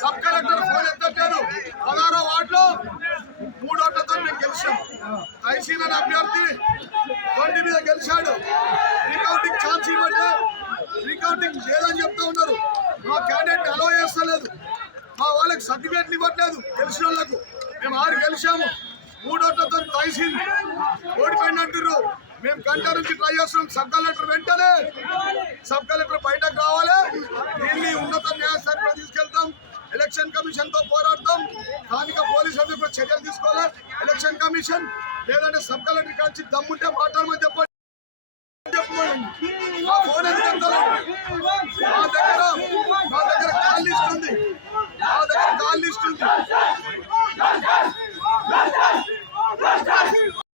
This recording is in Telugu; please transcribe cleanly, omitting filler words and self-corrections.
సబ్ కలెక్టర్ ఫోన్ ఎత్తట్లేదు. 16వ వార్డులో 3 ఓట్లతో మేము గెలిచాం. తహసీల్ అభ్యర్థి 20 మీద గెలిచాడు. రీకౌంటింగ్ ఛాన్స్ ఇవ్వండి, రీకౌంటింగ్ లేదని చెప్తా ఉన్నారు. మా క్యాండిడేట్ అలో చేస్తలేదు, మా వాళ్ళకి సర్టిఫికేట్లు ఇవ్వట్లేదు. గెలిచిన వాళ్ళకు మేము 6 గెలిచాము. 3 ఓట్లతో తహసీల్ ఓడిపోయినట్టు మేము గంట నుంచి ట్రై చేస్తున్నాం. సబ్ కలెక్టర్ వెంటనే సబ్ కలెక్టర్ బయటకు రావాలి. దీన్ని ఉన్నత న్యాయస్థానంలో తీసుకెళ్తాం. ఎలక్షన్ కమిషన్ తో పోరాడతాం. స్థానిక పోలీసు అధికారులు చర్యలు తీసుకోవాలి. ఎలక్షన్ కమిషన్ లేదంటే సబ్ కలెక్టర్ కలిసి దమ్ముంటే మాట్లాడమని చెప్పండి. మా ఫోన్ ఎందుకు మా దగ్గర కాల్ లిస్ట్ ఉంది.